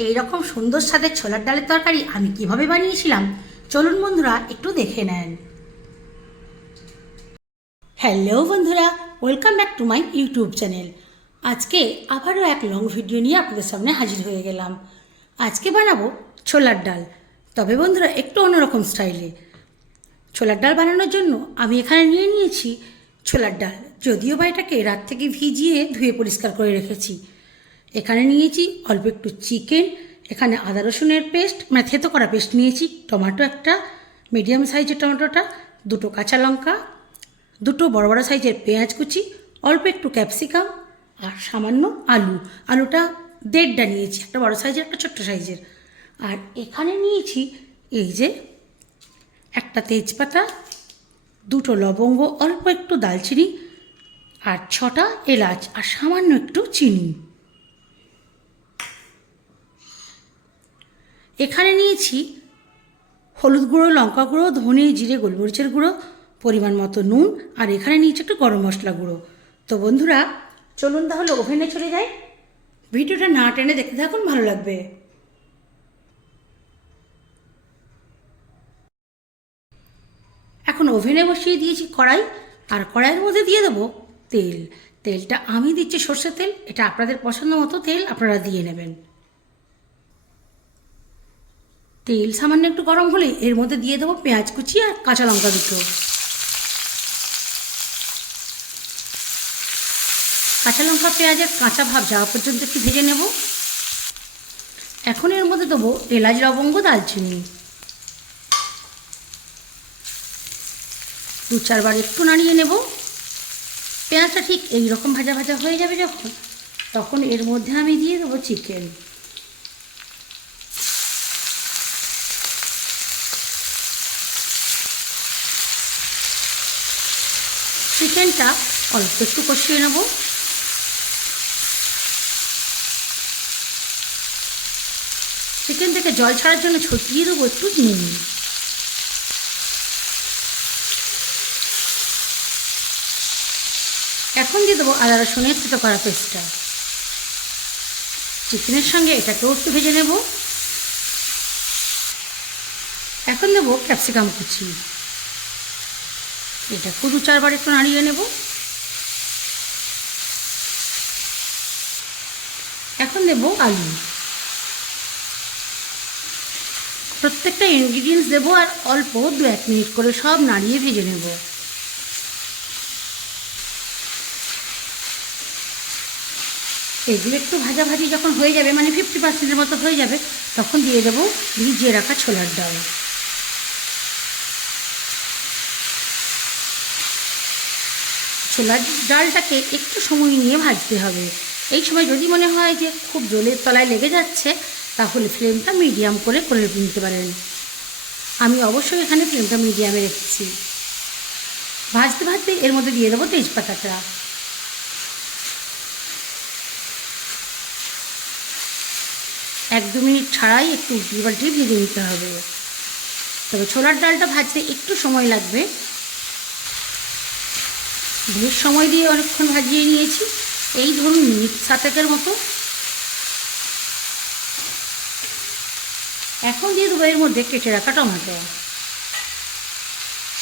এই রকম সুন্দর স্বাদের ছোলার ডালের তরকারি আমি কিভাবে বানিয়েছিলাম চলুন বন্ধুরা একটু দেখে নেন। হ্যালো বন্ধুরা, welcome back to my YouTube channel. আজকে আবারও এক লং ভিডিও নিয়ে আপনাদের সামনে হাজির হয়ে গেলাম। আজকে বানাবো ছোলার ডাল, তবে বন্ধুরা একটু অন্যরকম স্টাইলে। ছোলার ডাল বানানোর জন্য আমি এখানে নিয়ে নিয়েছি ছোলার ডাল, যদিও বা এটাকে রাত থেকে ভিজিয়ে ধুয়ে পরিষ্কার করে রেখেছি। এখানে নিয়েছি অল্প একটু চিকেন, এখানে আদা রসুনের পেস্ট মানে থেতো করা পেস্ট নিয়েছি, টমেটো একটা মিডিয়াম সাইজের টমেটোটা, দুটো কাঁচা লঙ্কা, দুটো বড় বড় সাইজের পেঁয়াজ কুচি, অল্প একটু ক্যাপসিকাম আর সামান্য আলুটা দেড়টা নিয়েছি, একটা বড় সাইজের একটা ছোট্ট সাইজের। আর এখানে নিয়েছি এই যে একটা তেজপাতা, দুটো লবঙ্গ, অল্প একটু দালচিনি আর 6টা এলাচ আর সামান্য একটু চিনি। এখানে নিয়েছি হলুদ গুঁড়ো, লঙ্কা গুঁড়ো, ধনে, জিরে, গোলমরিচের গুঁড়ো, পরিমাণ মতো নুন, আর এখানে নিয়েছি একটু গরম মশলা গুঁড়ো। তো বন্ধুরা চলুন তাহলে ওভেনে চলে যাই, ভিডিওটা না টেনে দেখতে থাকুন, ভালো লাগবে। এখন ওভেনে বসিয়ে দিয়েছি কড়াই, আর কড়াইয়ের মধ্যে দিয়ে দেবো তেল। তেলটা আমি দিচ্ছি সর্ষের তেল, এটা আপনাদের পছন্দ মতো তেল আপনারা দিয়ে নেবেন। তেল সামান্য একটু গরম হলে এর মধ্যে দিয়ে দেবো পেঁয়াজ কুচি আর কাঁচা লঙ্কা দুটো। কাঁচা লঙ্কা পেঁয়াজের কাঁচা ভাব যাওয়া পর্যন্ত একটু ভেজে নেব। এখন এর মধ্যে দেবো এলাচ, লবঙ্গ, দালচিনি, 2-4 বার একটু নাড়িয়ে নেব। পেঁয়াজটা ঠিক এইরকম ভাজা ভাজা হয়ে যাবে যখন, তখন এর মধ্যে আমি দিয়ে দেবো চিকেন। চিকেনটা অল্প একটু কষিয়ে নেব। চিকেন থেকে জল ছাড়ার জন্য ছড়িয়ে দেবো একটু নুন। এখন দিয়ে দেবো আদা রসুনের থেতো করা পেস্টটা। চিকেনের সঙ্গে এটাকেও একটু ভেজে নেব। এখন দেবো ক্যাপসিকাম কুচি, এটাকেও 2-4 বার একটু নাড়িয়ে নেব। এখন দেবো আলু, প্রত্যেকটা ইনগ্রিডিয়েন্টস দেবো আর অল্প 2-1 মিনিট করে সব নাড়িয়ে ভেজে নেব। এগুলো একটু ভাজাভাজি যখন হয়ে যাবে, মানে 50%-এর মতো হয়ে যাবে, তখন দিয়ে দেবো ভিজিয়ে রাখা ছোলার ডাল। ছোলার ডালটাকে একটু সময় নিয়ে ভাজতে হবে। এই সময় যদি মনে হয় যে খুব জলের তলায় লেগে যাচ্ছে, তাহলে ফ্লেমটা মিডিয়াম করে নিতে পারেন। আমি অবশ্যই এখানে ফ্লেমটা মিডিয়ামে রেখেছি। ভাজতে ভাজতে এর মধ্যে দিয়ে দেবো তেজপাতাটা। 1-2 মিনিট ছাড়াই একটু উল্টিয়ে পাল্টিয়ে ভেজে নিতে হবে। তবে ছোলার ডালটা ভাজতে একটু সময় লাগবে। বেশ সময় দিয়ে অনেকক্ষণ ভাজিয়ে নিয়েছি, এই ধরুন মিনিট 7-8 মতো। এখন দিয়ে দেবো এর মধ্যে কেটে রাখা টমেটো,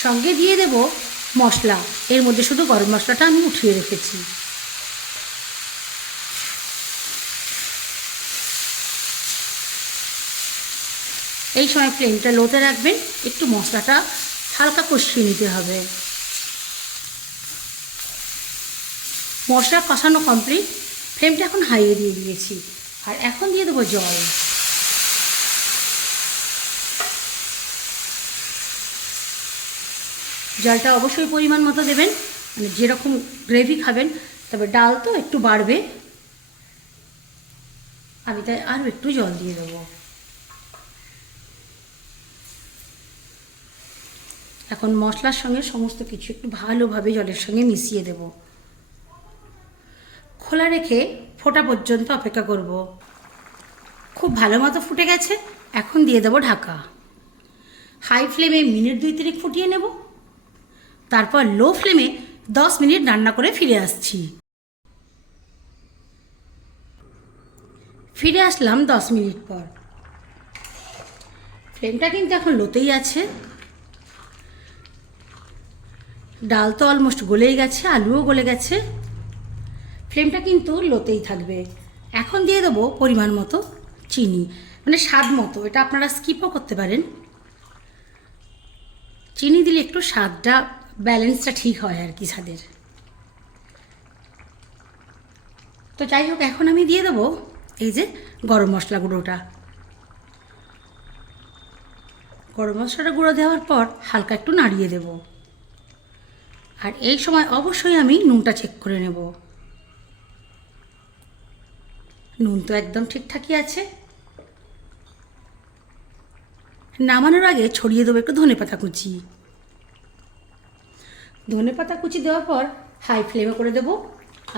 সঙ্গে দিয়ে দেব মশলা। এর মধ্যে শুধু গরম মশলাটা আমি উঠিয়ে রেখেছি। এই সময় ফ্লেমটা লোতে রাখবেন, একটু মশলাটা হালকা কষিয়ে নিতে হবে। মশলা কষানো কমপ্লিট, ফ্লেমটা এখন হাইয়ে দিয়ে দিয়েছি। আর এখন দিয়ে দেবো জল। জলটা অবশ্যই পরিমাণ মতো দেবেন, মানে যেরকম গ্রেভি খাবেন, তবে ডাল তো একটু বাড়বে, আমি তাই আরও একটু জল দিয়ে দেবো। এখন মশলার সঙ্গে সমস্ত কিছু একটু ভালোভাবে জলের সঙ্গে মিশিয়ে দেব। খোলা রেখে ফোটা পর্যন্ত অপেক্ষা করব। খুব ভালো মতো ফুটে গেছে, এখন দিয়ে দেবো ঢাকা। হাই ফ্লেমে মিনিট 2-3 ফুটিয়ে নেব, তারপর লো ফ্লেমে 10 মিনিট রান্না করে ফিরে আসছি। ফিরে আসলাম 10 মিনিট পর। ফ্লেমটা কিন্তু এখন লোতেই আছে। ডাল তো অলমোস্ট গলেই গেছে, আলুও গলে গেছে। ফ্লেমটা কিন্তু লোতেই থাকবে। এখন দিয়ে দেবো পরিমাণ মতো চিনি, মানে স্বাদ মতো। এটা আপনারা স্কিপও করতে পারেন। চিনি দিলে একটু স্বাদটা, ব্যালেন্সটা ঠিক হয় আর কি স্বাদের। তো যাই হোক, এখন আমি দিয়ে দেবো এই যে গরম মশলা গুঁড়োটা। গরম মশলাটা গুঁড়ো দেওয়ার পর হালকা একটু নাড়িয়ে দেব। আর এই সময় অবশ্যই আমি নুনটা চেক করে নেব। নুন তো একদম ঠিকঠাকই আছে। নামানোর আগে ছড়িয়ে দেবো একটু ধনেপাতা কুচি। ধনেপাতা কুচি দেওয়ার পর হাই ফ্লেমে করে দেবো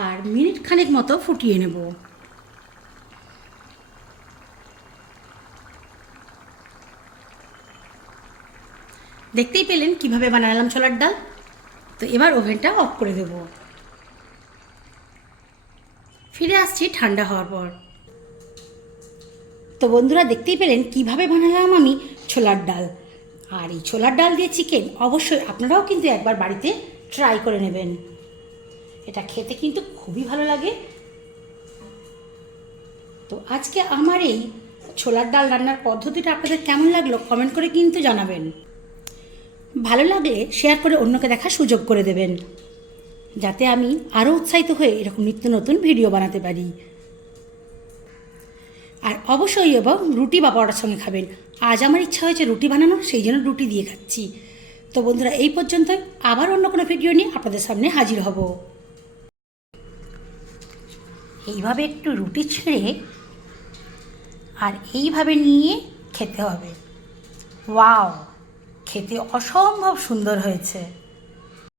আর মিনিট খানেক মতো ফুটিয়ে নেব। দেখতেই পেলেন কিভাবে বানালাম ছোলার ডাল। তো এবার ওভেনটা অফ করে দেব। ফিরে আসছি ঠান্ডা হওয়ার পর। তো বন্ধুরা, দেখতেই পেলেন কিভাবে বানালাম আমি ছোলার ডাল। আর এই ছোলার ডাল দিয়ে চিকেন অবশ্যই আপনারাও কিন্তু একবার বাড়িতে ট্রাই করে নেবেন। এটা খেতে কিন্তু খুবই ভালো লাগে। তো আজকে আমার এই ছোলার ডাল রান্নার পদ্ধতিটা আপনাদের কেমন লাগলো কমেন্ট করে কিন্তু জানাবেন। ভালো লাগলে শেয়ার করে অন্যকে দেখার সুযোগ করে দেবেন, যাতে আমি আরও উৎসাহিত হয়ে এরকম নিত্য নতুন ভিডিও বানাতে পারি। আর অবশ্যই এবং রুটি বা পরোটার সঙ্গে খাবেন। আজ আমার ইচ্ছা হয়েছে রুটি বানানোর, সেই জন্য রুটি দিয়ে খাচ্ছি। তো বন্ধুরা, এই পর্যন্তই। আবার অন্য কোনো ভিডিও নিয়ে আপনাদের সামনে হাজির হব। এইভাবে একটু রুটি ছিঁড়ে আর এইভাবে নিয়ে খেতে হবে। ওয়াও, খেতে অসম্ভব সুন্দর হয়েছে।